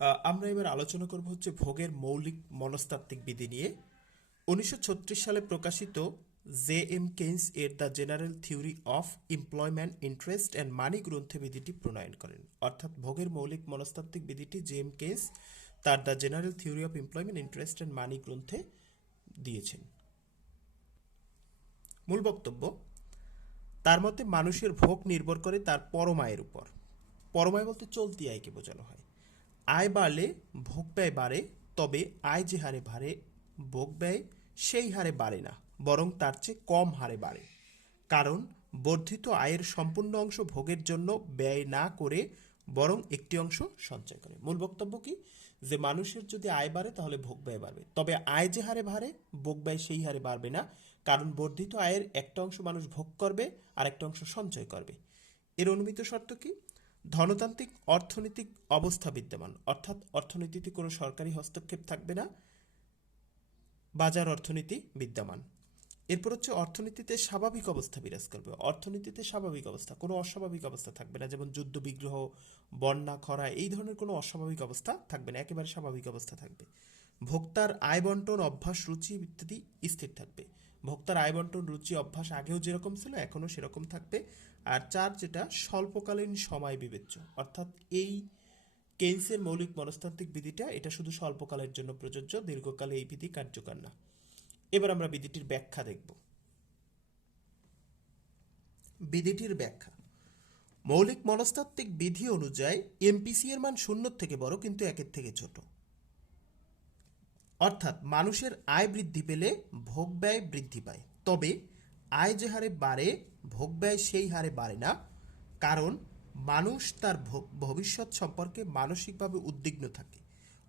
আমরা এবার আলোচনা করব হচ্ছে ভোগের মৌলিক মনস্তাত্ত্বিক বিধি নিয়ে। উনিশশো ছত্রিশ সালে প্রকাশিত জে এম কেইন্স এর the general theory of employment interest and money গ্রন্থে বিধিটি প্রণয়ন করেন। অর্থাৎ ভোগের মৌলিক মনস্তাত্ত্বিক বিধিটি জে এম কেইন্স তার the general theory of employment interest and money গ্রন্থে দিয়েছেন। মূল বক্তব্য, তার মতে মানুষের ভোগ নির্ভর করে তার পরমায়ের উপর। পরমায় বলতে চলতি আয়কে বোঝানো হয়। আয় বাড়লে ভোগ ব্যয় বাড়ে, তবে আয় যে হারে বাড়ে, ভোগ ব্যয় সেই হারে বাড়ে না, বরং তার চেয়ে কম হারে বাড়ে। কারণ বর্ধিত আয়ের সম্পূর্ণ অংশ ভোগের জন্য ব্যয় না করে, বরং একটি অংশ সঞ্চয় করে। মূল বক্তব্য কি? যে মানুষের যদি আয় বাড়ে, তাহলে ভোগ ব্যয় বাড়বে। তবে আয় যে হারে বাড়ে, ভোগ ব্যয় সেই হারে বাড়বে না, কারণ বর্ধিত আয়ের একটা অংশ মানুষ ভোগ করবে আর একটা অংশ সঞ্চয় করবে। এর অনুমিত শর্ত কি? ধনতান্ত্রিক, অর্থনৈতিক অবস্থা বিদ্যমান। অর্থাৎ অর্থনীতিতে কোনো সরকারি হস্তক্ষেপ থাকবে না। বাজার অর্থনীতি বিদ্যমান। এরপর হচ্ছে অর্থনীতিতে স্বাভাবিক অবস্থা বিরাজ করবে। অর্থনীতিতে স্বাভাবিক অবস্থা, কোনো অস্বাভাবিক অবস্থা থাকবে না। যেমন যুদ্ধ, বিগ্রহ, বন্যা, খরা, এই ধরনের কোনো অস্বাভাবিক অবস্থা থাকবে না। একেবারে স্বাভাবিক অবস্থা থাকবে। ভোক্তার আয় বন্টন, অভ্যাস, রুচি ইত্যাদি স্থির থাকবে। ভোক্তার আয় বন্টন রুচি, অভ্যাস আগেও যেরকম ছিল, এখনও সেরকম থাকবে। আর চার, যেটা স্বল্পকালীন সময় বিবেচ্য। অর্থাৎ এই কেইন্সের মৌলিক মনস্তাত্ত্বিক বিধিটা, এটা শুধু স্বল্পকালের জন্য প্রযোজ্য, দীর্ঘকালে এই বিধি কার্যকর না। এবার আমরা বিধিটির ব্যাখ্যা দেখব। বিধিটির ব্যাখ্যা। মৌলিক মনস্তাত্ত্বিক বিধি অনুযায়ী এমপিসি এর মান শূন্য থেকে বড়, কিন্তু একের থেকে ছোট। অর্থাৎ মানুষের আয় বৃদ্ধি পেলে ভোগ ব্যয় বৃদ্ধি পায়। তবে আয় যে হারে বাড়ে, ভোগ ব্যয় সেই হারে বাড়ে না। কারণ মানুষ তার ভবিষ্যৎ সম্পর্কে মানসিকভাবে উদ্বিগ্ন থাকে।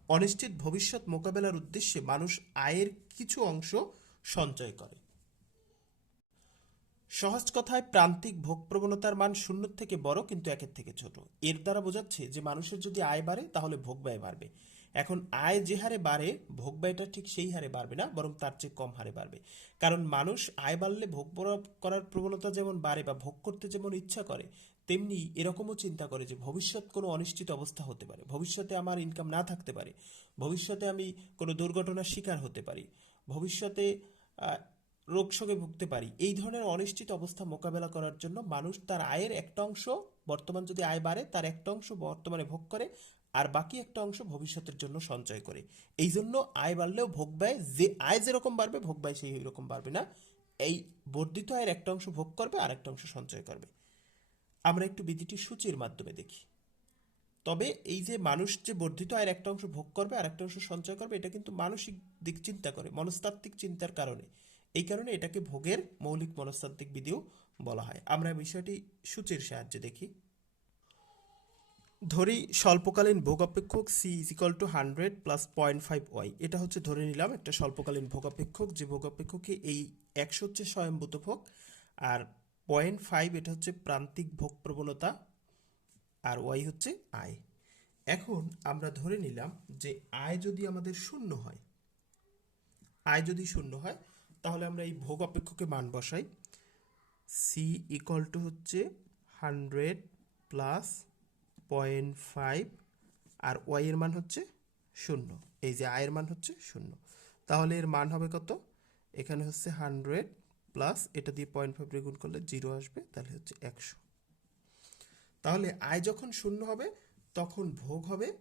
অনিশ্চিত ভবিষ্যৎ মোকাবেলার উদ্দেশ্যে মানুষ আয়ের কিছু অংশ সঞ্চয় করে। সহজ কথায় প্রান্তিক ভোগ প্রবণতার মান শূন্য থেকে বড় কিন্তু একের থেকে ছোট। এর দ্বারা বোঝাচ্ছে যে মানুষের যদি আয় বাড়ে তাহলে ভোগ ব্যয় বাড়বে। এখন আয় যে হারে বাড়ে, ভোগ ব্যয়টা ঠিক সেই হারে বাড়বে না, বরং তার চেয়ে কম হারে বাড়বে। কারণ মানুষ আয় বাড়লে ভোগ করার প্রবণতা যেমন বাড়ে বা ভোগ করতে যেমন ইচ্ছা করে, তেমনি এরকমও চিন্তা করে যে ভবিষ্যৎ কোনো অনিশ্চিত অবস্থা হতে পারে। ভবিষ্যতে আমার ইনকাম না থাকতে পারে। ভবিষ্যতে আমি কোনো দুর্ঘটনার শিকার হতে পারি। ভবিষ্যতে রোগ শোকে ভুগতে পারি। এই ধরনের অনিশ্চিত অবস্থা মোকাবেলা করার জন্য মানুষ তার আয়ের একটা অংশ বর্তমান যদি আয় বাড়ে, তার একটা অংশ বর্তমানে ভোগ করে আর বাকি একটা অংশ ভবিষ্যতের জন্য সঞ্চয় করে। এই জন্য আয় বাড়লেও ভোগ ব্যয়, যে আয় যেরকম বাড়বে, ভোগ ব্যয় সেই রকম বাড়বে না। এই বর্ধিত আয়ের একটা অংশ ভোগ করবে, আর একটা অংশ সঞ্চয় করবে। আমরা একটু বিধিটি সূচির মাধ্যমে দেখি। তবে এই যে মানুষ যে বর্ধিত আয়ের একটা অংশ ভোগ করবে, আর একটা অংশ সঞ্চয় করবে, এটা কিন্তু মানসিক দিক চিন্তা করে, মনস্তাত্ত্বিক চিন্তার কারণে। এই কারণে এটাকে ভোগের মৌলিক মনস্তাত্ত্বিক বিধিও বলা হয়। আমরা বিষয়টি সূচির সাহায্যে দেখি। ধরি স্বল্পকালীন ভোগ অপেক্ষক C is equal to hundred plus point five Y এটা হচ্ছে ধরে নিলাম একটা স্বল্পকালীন ভোগ অপেক্ষক যে ভোগ অপেক্ষকে এই একশো হচ্ছে স্বয়ম্ভূত ভোগ আর পয়েন্ট ফাইভ এটা হচ্ছে প্রান্তিক ভোগ প্রবণতা আর ওয়াই হচ্ছে আয়। এখন আমরা ধরে নিলাম যে আয় যদি আমাদের শূন্য হয়, আয় যদি শূন্য হয়, তাহলে আমরা এই ভোগ অপেক্ষকে মান বসাই। সি ইকুয়াল টু হচ্ছে হান্ড্রেড প্লাস পয়েন্ট ফাইভ আর ওয়াই এর মান হচ্ছে শূন্য। এই যে আয়ের মান হচ্ছে শূন্য। তাহলে এর মান হবে কত? এখানে হচ্ছে হান্ড্রেড প্লাস এটা দিয়ে পয়েন্ট ফাইভ গুণ করলে জিরো আসবে, তাহলে হচ্ছে একশো। তাহলে আয় যখন শূন্য হবে, তখন ভোগ হবে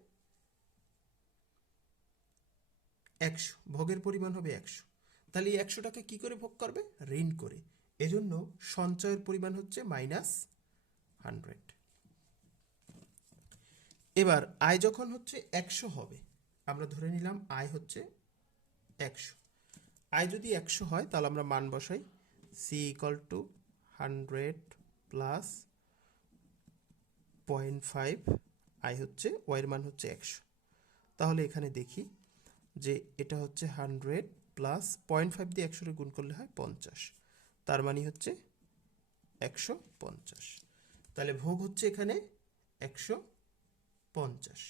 একশো। ভোগের পরিমাণ হবে একশো। তাহলে এই একশোটাকে কি করে ভোগ করবে? ঋণ করে। এজন্য সঞ্চয়ের পরিমাণ হচ্ছে মাইনাস হান্ড্রেড এবার, আয় যখন হচ্ছে একশো হবে, আমরা ধরে নিলাম আয় হচ্ছে একশো। আয় যদি একশো হয়, তাহলে আমরা মান বসাই C equal to hundred plus point five I হচ্ছে ওয়াইয়ের মান হচ্ছে একশো। তাহলে এখানে দেখি যে এটা হচ্ছে হান্ড্রেড প্লাস পয়েন্ট ফাইভ দিয়ে একশোরে গুণ করলে হয় পঞ্চাশ। তার মানে হচ্ছে একশো পঞ্চাশ। তাহলে ভোগ হচ্ছে এখানে একশো পঞ্চাশ।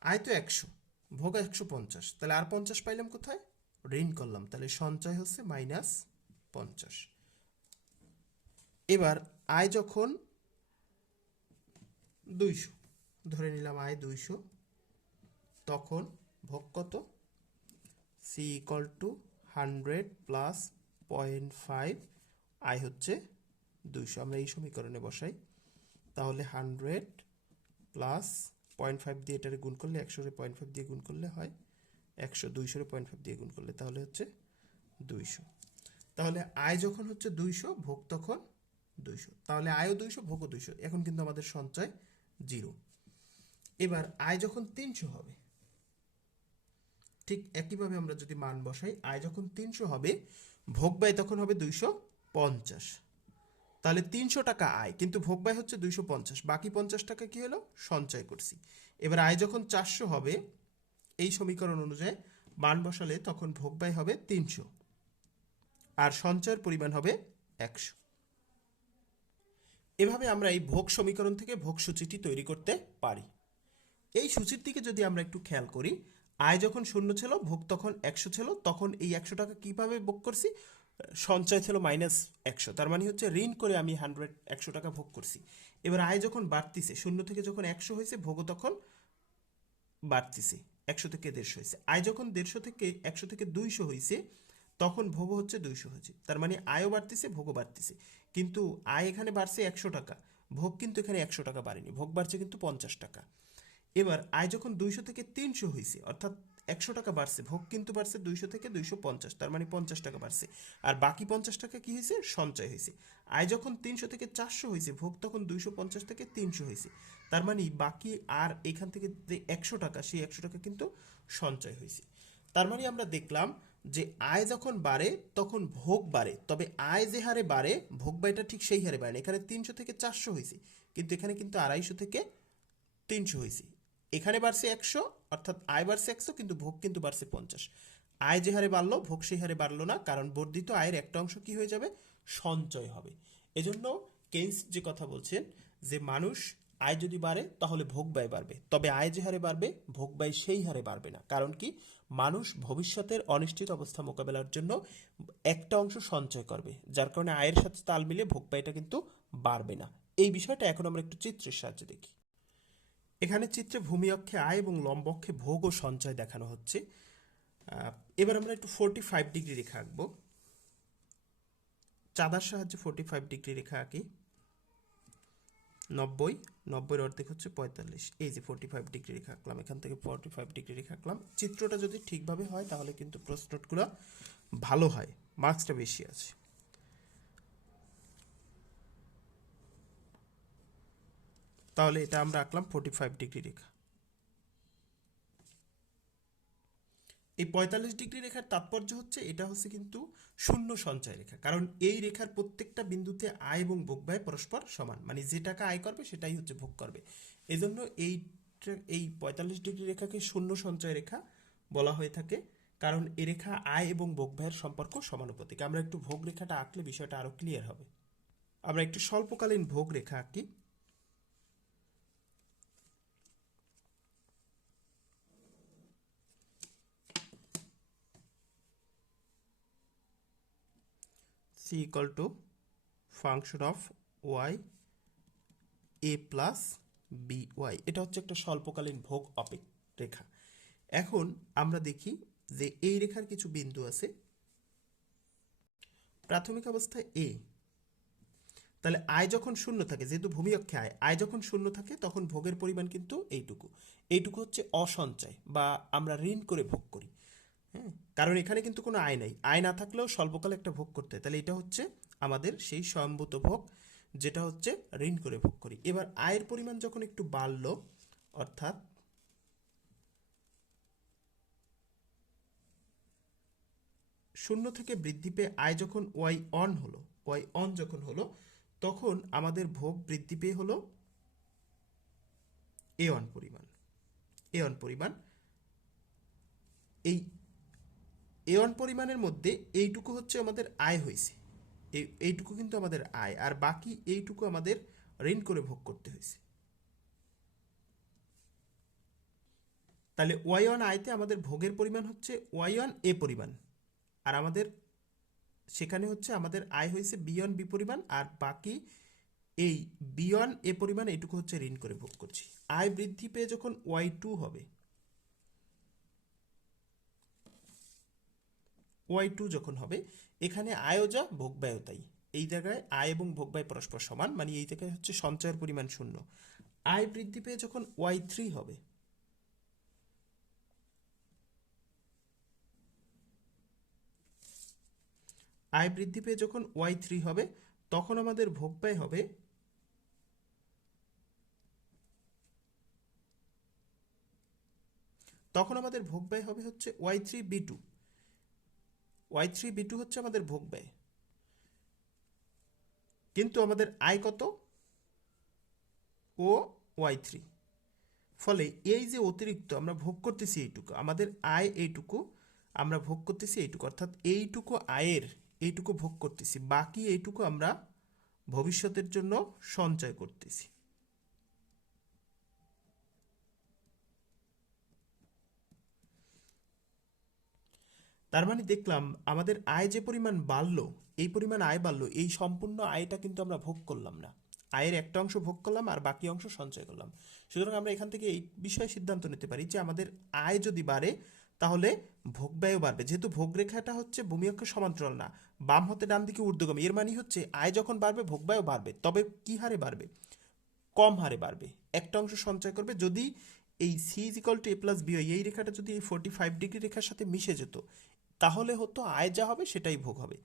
আয় তো একশো, ভোগ একশো পঞ্চাশ। তাহলে আর পঞ্চাশ পাইলাম কোথায়? ঋণ করলাম। তাহলে সঞ্চয় হচ্ছে মাইনাস পঞ্চাশ। এবার আয় যখন দুইশো, ধরে নিলাম আয় দুইশো, তখন ভোগ কত? C equal to hundred plus point five আয় হচ্ছে দুইশো। আমরা এই সমীকরণে বসাই। তাহলে হান্ড্রেড প্লাস পয়েন্ট ফাইভ দিয়ে এটারে গুণ করলে একশোরে পয়েন্ট ফাইভ দিয়ে গুণ করলে হয় একশো দুইশোরে পয়েন্ট ফাইভ দিয়ে গুণ করলে তাহলে হচ্ছে দুইশো। তাহলে আয় যখন হচ্ছে দুইশো, ভোগ তখন দুইশো। তাহলে আয়ও দুইশো, ভোগও দুইশো। এখন কিন্তু আমাদের সঞ্চয় জিরো। এবার আয় যখন তিনশো হবে, ঠিক একইভাবে আমরা যদি মান বসাই, আয় যখন তিনশো হবে, ভোগ ব্যয় তখন হবে দুইশো পঞ্চাশ। তাহলে তিনশো টাকা আয়, কিন্তু ভোগ ব্যয় হচ্ছে দুইশো পঞ্চাশ। বাকি পঞ্চাশ টাকা কি হলো? সঞ্চয় করছি। এবার আয় যখন চারশো হবে, এই সমীকরণ অনুযায়ী মান বসালে তখন ভোগ ব্যয় হবে তিনশো আর সঞ্চয়ের পরিমাণ হবে একশো। এভাবে আমরা এই ভোগ সমীকরণ থেকে ভোগ সূচিটি তৈরি করতে পারি। এই সূচির দিকে যদি আমরা একটু খেয়াল করি, আয় যখন শূন্য ছিল, ভোগ তখন একশো ছিল, তখন এই একশো টাকা কীভাবে ভোগ করছি? সঞ্চয় ছিল মাইনাস একশো। তার মানে হচ্ছে ঋণ করে আমি হান্ড্রেড একশো টাকা ভোগ করছি। এবার আয় যখন বাড়তিছে, শূন্য থেকে যখন একশো হয়েছে, ভোগও তখন বাড়তিছে, একশো থেকে দেড়শো হয়েছে। আয় যখন দেড়শো থেকে, একশো থেকে দুইশো হয়েছে, তখন ভোগ হচ্ছে দুইশো হয়েছে। তার মানে আয়ও বাড়তেছে, ভোগও বাড়তেছে। কিন্তু আয় এখানে বাড়ছে একশো টাকা, ভোগ কিন্তু এখানে একশো টাকা বাড়েনি, ভোগ বাড়ছে কিন্তু পঞ্চাশ টাকা। এবার আয় যখন দুইশো থেকে তিনশো হয়েছে, অর্থাৎ একশো টাকা বাড়ছে, ভোগ কিন্তু বাড়ছে দুইশো থেকে দুইশো পঞ্চাশ, তার মানে পঞ্চাশ টাকা বাড়ছে। আর বাকি পঞ্চাশ টাকা কি হয়েছে? সঞ্চয় হয়েছে। আয় যখন তিনশো থেকে চারশো হয়েছে, ভোগ তখন দুইশো পঞ্চাশ থেকে তিনশো হয়েছে। তার মানে বাকি আর এখান থেকে যে একশো টাকা, সেই একশো টাকা কিন্তু সঞ্চয় হয়েছে। তার মানে আমরা দেখলাম যে আয় যখন বাড়ে, তখন ভোগ বাড়ে। তবে আয় যে হারে বাড়ে, ভোগ ব্যয়টা ঠিক সেই হারে বাড়ে এখানে তিনশো থেকে চারশো হয়েছে, কিন্তু এখানে কিন্তু আড়াইশো থেকে তিনশো হয়েছে। এখানে বাড়ছে একশো, অর্থাৎ আয় বাড়ছে একশো, কিন্তু ভোগ কিন্তু বাড়ছে পঞ্চাশ। আয় যে হারে বাড়লো, ভোগ সেই হারে বাড়লো না, কারণ বর্ধিত আয়ের একটা অংশ কি হয়ে যাবে? সঞ্চয় হবে। এজন্য কেইন্স যে কথা বলছেন যে, মানুষ আয় যদি বাড়ে, তাহলে ভোগ ব্যয় বাড়বে। তবে আয় যে হারে বাড়বে, ভোগ ব্যয় সেই হারে বাড়বে না। কারণ কি? মানুষ ভবিষ্যতের অনিশ্চিত অবস্থা মোকাবেলার জন্য একটা অংশ সঞ্চয় করবে। যার কারণে আয়ের সাথে তাল মিলে ভোগ ব্যয়টা কিন্তু বাড়বে না। এই বিষয়টা এখন আমরা একটু চিত্রের সাহায্যে দেখি। এখানে চিত্রে ভূমি অক্ষে আয় এবং লম্ব অক্ষে ভোগ ও সঞ্চয় দেখানো হচ্ছে। এবার আমরা একটু ফোরটি ফাইভ ডিগ্রি রেখা আঁকবো। চাঁদার সাহায্যে ফোরটি ফাইভ ডিগ্রি রেখা আঁকি। নব্বই, নব্বইয়ের অর্ধেক হচ্ছে পঁয়তাল্লিশ। এই যে ফোরটি ফাইভ ডিগ্রি রেখা আঁকলাম, এখান থেকে ফোরটি ফাইভ ডিগ্রি রেখা আঁকলাম। চিত্রটা যদি ঠিকভাবে হয়, তাহলে কিন্তু প্রশ্নগুলো ভালো হয় মার্কসটা বেশি আছে। তাহলে এটা আমরা আঁকলাম ফোরটি ফাইভ ডিগ্রি রেখা। এই পঁয়তাল্লিশ ডিগ্রি রেখার তাৎপর্য হচ্ছে এটা হচ্ছে কিন্তু শূন্য সঞ্চয় রেখা, কারণ এই রেখার প্রত্যেকটা বিন্দুতে আয় এবং ভোগ ব্যয় পরস্পর সমান মানে যে টাকা আয় করবে সেটাই হচ্ছে ভোগ করবে। এজন্য এই এই পঁয়তাল্লিশ ডিগ্রি রেখাকে শূন্য সঞ্চয় রেখা বলা হয়ে থাকে, কারণ এ রেখা আয় এবং ভোগ ব্যয়ের সম্পর্ক সমানুপাতিক। আমরা একটু ভোগ রেখাটা আঁকলে বিষয়টা আরও ক্লিয়ার হবে। আমরা একটু স্বল্পকালীন ভোগ রেখা আঁকি। C equal to function of y a plus by এটা হচ্ছে একটা স্বল্পকালীন ভোগ রেখা। এখন আমরা দেখি যে এই রেখার কিছু বিন্দু আছে। প্রাথমিক অবস্থায় এ তাহলে আয় যখন শূন্য থাকে, যেহেতু ভূমি অক্ষে আয় আয় যখন শূন্য থাকে, তখন ভোগের পরিমাণ কিন্তু এইটুকু। এইটুকু হচ্ছে অসঞ্চয় বা আমরা ঋণ করে ভোগ করি। হ্যাঁ কারণ এখানে কিন্তু কোনো আয় নাই। আয় না থাকলেও স্বল্পকালে একটা ভোগ করতে হয়। তাহলে এটা হচ্ছে আমাদের সেই স্বয়ম্ভূত ভোগ, যেটা হচ্ছে ঋণ করে ভোগ করি। এবার আয়ের পরিমাণ যখন একটু বাড়লো, অর্থাৎ শূন্য থেকে বৃদ্ধি পেয়ে আয় যখন ওয়াই অন হলো, ওয়াই অন যখন হলো, তখন আমাদের ভোগ বৃদ্ধি পেয়ে হলো এ অন পরিমাণ। এ অন পরিমাণ, এই এ অন পরিমাণের মধ্যে এইটুকু হচ্ছে আমাদের আয় হয়েছে। এই, এইটুকু কিন্তু আমাদের আয়, আর বাকি এইটুকু আমাদের ঋণ করে ভোগ করতে হয়েছে। তাহলে ওয়াই ওয়ান আয়তে আমাদের ভোগের পরিমাণ হচ্ছে ওয়াই ওয়ান এ পরিমাণ, আর আমাদের সেখানে হচ্ছে আমাদের আয় হয়েছে বি ওয়ান বি পরিমাণ, আর বাকি এই বি ওয়ান এ পরিমাণ এইটুকু হচ্ছে ঋণ করে ভোগ করছি। আয় বৃদ্ধি পেয়ে যখন ওয়াই টু হবে ওয়াই টু যখন হবে, এখানে আয়ও যা, ভোগ ব্যয়ও তাই। এই জায়গায় আয় এবং ভোগ ব্যয় পরস্পর সমান মানে এই জায়গায় হচ্ছে সঞ্চয়ের পরিমাণ শূন্য। আয় বৃদ্ধি পেয়ে যখন ওয়াই থ্রি হবে, আয় বৃদ্ধি পেয়ে যখন ওয়াই থ্রি হবে, তখন আমাদের ভোগ ব্যয় হবে তখন আমাদের ভোগ ব্যয় হবে হচ্ছে Y three B two. Y three B two হচ্ছে আমাদের ভোগ ব্যয়। কিন্তু আমাদের আয় কত? ও ওয়াই থ্রি ফলে এই যে অতিরিক্ত আমরা ভোগ করতেছি এইটুকু, আমাদের আয় এইটুকু, আমরা ভোগ করতেছি এইটুকু, অর্থাৎ এইটুকু আয়ের, এইটুকু ভোগ করতেছি, বাকি এইটুকু আমরা ভবিষ্যতের জন্য সঞ্চয় করতেছি। তার মানে দেখলাম আমাদের আয় যে পরিমাণ বাড়লো, এই পরিমাণ আয় বাড়লো, এই সম্পূর্ণ আয়টা কিন্তু আমরা ভোগ করলাম না। আয়ের একটা অংশ ভোগ করলাম আর বাকি অংশ সঞ্চয় করলাম। সুতরাং আমরা এখান থেকে এই বিষয়ে সিদ্ধান্ত নিতে পারি যে আমাদের আয় যদি বাড়ে, তাহলে ভোগ ব্যয়ও বাড়বে। যেহেতু ভোগ রেখাটা হচ্ছে ভূমি অক্ষের সমান্তরাল না, বাম হতে ডান দিকে ঊর্ধ্বগামী, এর মানে হচ্ছে আয় যখন বাড়বে, ভোগ ব্যয়ও বাড়বে। তবে কি হারে বাড়বে? কম হারে বাড়বে। একটা অংশ সঞ্চয় করবে। যদি এই C is to A plus B এই রেখাটা যদি এই ফোর্টি ফাইভ ডিগ্রি রেখার সাথে মিশে যেত তাহলে হতো আয় যা হবে সেটাই ভোগ হবে।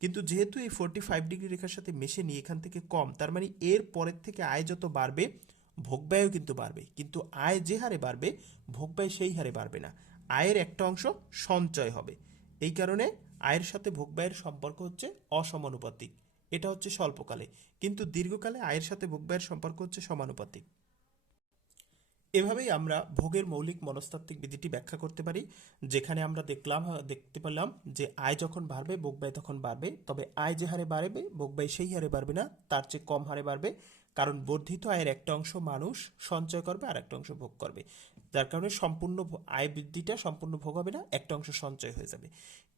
কিন্তু যেহেতু এই ফোর্টি ফাইভ ডিগ্রি রেখার সাথে মেশে নিয়ে এখান থেকে কম, তার মানে এর পরের থেকে আয় যত বাড়বে, ভোগ ব্যয়ও কিন্তু বাড়বে। কিন্তু আয় যে হারে বাড়বে, ভোগ ব্যয় সেই হারে বাড়বে না। আয়ের একটা অংশ সঞ্চয় হবে। এই কারণে আয়ের সাথে ভোগ ব্যয়ের সম্পর্ক হচ্ছে অসমানুপাতিক। এটা হচ্ছে স্বল্পকালে। কিন্তু দীর্ঘকালে আয়ের সাথে ভোগ ব্যয়ের সম্পর্ক হচ্ছে সমানুপাতিক। এভাবেই আমরা ভোগের মৌলিক মনস্তাত্ত্বিক বিধিটি ব্যাখ্যা করতে পারি, যেখানে আমরা দেখলাম দেখতে পেলাম যে আয় যখন বাড়বে, ভোগ ব্যয় তখন বাড়বে। তবে আয় যে হারে বাড়বে, ভোগ ব্যয় সেই হারে বাড়বে না, তার চেয়ে কম হারে বাড়বে। কারণ বর্ধিত আয়ের একটা অংশ মানুষ সঞ্চয় করবে, আর একটা অংশ ভোগ করবে। যার কারণে সম্পূর্ণ আয় বৃদ্ধিটা সম্পূর্ণ ভোগ হবে না, একটা অংশ সঞ্চয় হয়ে যাবে।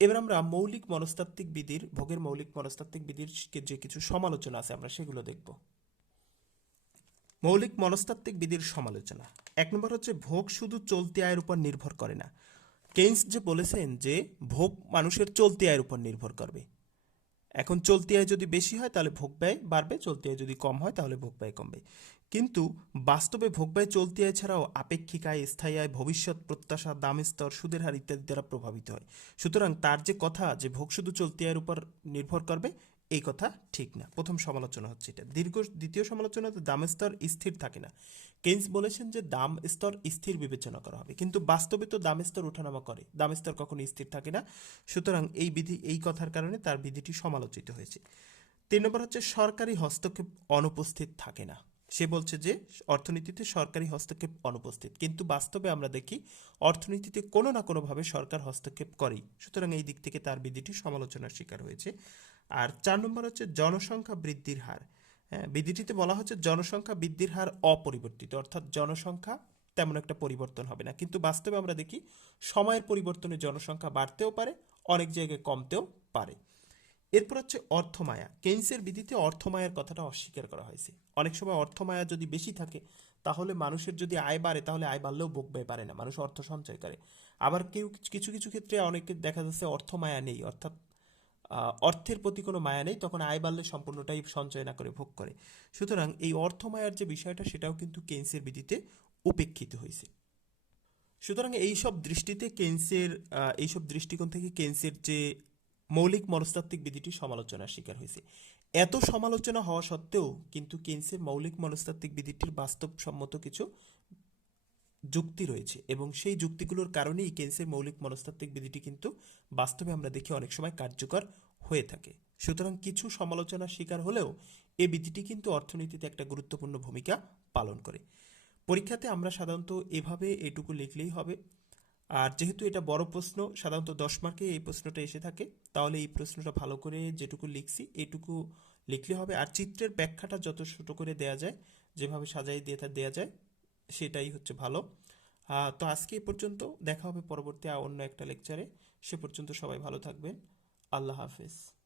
এবার আমরা মৌলিক মনস্তাত্ত্বিক বিধির, ভোগের মৌলিক মনস্তাত্ত্বিক বিধির যে কিছু সমালোচনা আছে, আমরা সেগুলো দেখব। মৌলিক মনস্তাত্ত্বিক বিধির সমালোচনা। এক নম্বর হচ্ছে, ভোগ শুধু চলতি আয়ের উপর নির্ভর করে না। কেইন্স যে বলেছেন যে, ভোগ মানুষের চলতি আয়ের উপর নির্ভর করবে। এখন চলতি আয় যদি বেশি হয়, তাহলে ভোগ ব্যয় বাড়বে, চলতি আয় যদি কম হয়, তাহলে ভোগ ব্যয় কমবে। কিন্তু বাস্তবে ভোগ ব্যয় চলতি আয় ছাড়াও আপেক্ষিক আয়, স্থায়ী আয়, ভবিষ্যৎ প্রত্যাশা, দাম স্তর, সুদের হার ইত্যাদি দ্বারা প্রভাবিত হয়। সুতরাং তার যে কথা যে ভোগ শুধু চলতি আয়ের উপর নির্ভর করবে এই কথা ঠিক না। প্রথম সমালোচনা হচ্ছে এটা। দীর্ঘ দ্বিতীয় সমালোচনা তো দাম স্তর স্থির থাকে না। কেইন্স বলেছেন যে দাম স্তর স্থির বিবেচনা করা হবে। কিন্তু বাস্তবে তো দাম স্তর ওঠানামা করে। দাম স্তর কখনো স্থির থাকে না। সুতরাং এই বিধি, এই কথার কারণে তার বিধিটি সমালোচিত হয়েছে। তিন নম্বর হচ্ছে সরকারি হস্তক্ষেপ অনুপস্থিত থাকে না। সে বলছে যে অর্থনীতিতে সরকারি হস্তক্ষেপ অনুপস্থিত। কিন্তু বাস্তবে আমরা দেখি অর্থনীতিতে কোনো না কোনোভাবে সরকার হস্তক্ষেপ করেই। সুতরাং এই দিক থেকে তার বিধিটি সমালোচনার শিকার হয়েছে। আর চার নম্বর হচ্ছে জনসংখ্যা বৃদ্ধির হার। হ্যাঁ বিধিটিতে বলা হচ্ছে জনসংখ্যা বৃদ্ধির হার অপরিবর্তিত, অর্থাৎ জনসংখ্যা তেমন একটা পরিবর্তন হবে না। কিন্তু বাস্তবে আমরা দেখি সময়ের পরিবর্তনে জনসংখ্যা বাড়তেও পারে, অনেক জায়গায় কমতেও পারে। এরপর হচ্ছে অর্থমায়া। কেইন্সের বিধিতে অর্থমায়ার কথাটা অস্বীকার করা হয়েছে। অনেক সময় অর্থমায়া যদি বেশি থাকে, তাহলে মানুষের যদি আয় বাড়ে, তাহলে আয় বাড়লেও ভোগ ব্যয় পারে না, মানুষ অর্থ সঞ্চয় করে। আবার কেউ কিছু কিছু ক্ষেত্রে অনেকে দেখা যাচ্ছে অর্থমায়া নেই, অর্থাৎ অর্থের প্রতি কোনো মায়া নেই তখন আয় বাড়লে সম্পূর্ণটাই সঞ্চয় না করে ভোগ করে। সুতরাং এই অর্থমায়ার যে বিষয়টা সেটাও কিন্তু কেইন্সের বিধিতে উপেক্ষিত হয়েছে। সুতরাং এইসব দৃষ্টিতে কেইন্সের আহ, এইসব দৃষ্টিকোণ থেকে কেইন্সের যে মৌলিক মনস্তাত্ত্বিক বিধিটি সমালোচনার শিকার হয়েছে। এত সমালোচনা হওয়া সত্ত্বেও কিন্তু কেইন্সের মৌলিক মনস্তাত্ত্বিক বিধিটির বাস্তবসম্মত কিছু যুক্তি রয়েছে এবং সেই যুক্তিগুলোর কারণেই কেন্সের মৌলিক মনস্তাত্ত্বিক বিধিটি কিন্তু বাস্তবে আমরা দেখি অনেক সময় কার্যকর হয়ে থাকে। সুতরাং কিছু সমালোচনার শিকার হলেও এ বিধিটি কিন্তু অর্থনীতিতে একটা গুরুত্বপূর্ণ ভূমিকা পালন করে। পরীক্ষাতে আমরা সাধারণত এভাবে এটুকু লিখলেই হবে। আর যেহেতু এটা বড় প্রশ্ন, সাধারণত দশ মার্কে এই প্রশ্নটা এসে থাকে, তাহলে এই প্রশ্নটা ভালো করে যেটুকু লিখছি এটুকু লিখলে হবে। আর চিত্রের ব্যাখ্যাটা যত ছোট করে দেয়া যায়, যেভাবে সাজাই দিয়ে তা দেয়া যায় সেটাই হচ্ছে ভালো। তো আজকে এ পর্যন্ত দেখা হবে পরবর্তী অন্য একটা লেকচারে সে পর্যন্ত সবাই ভালো থাকবেন। আল্লাহ হাফেজ।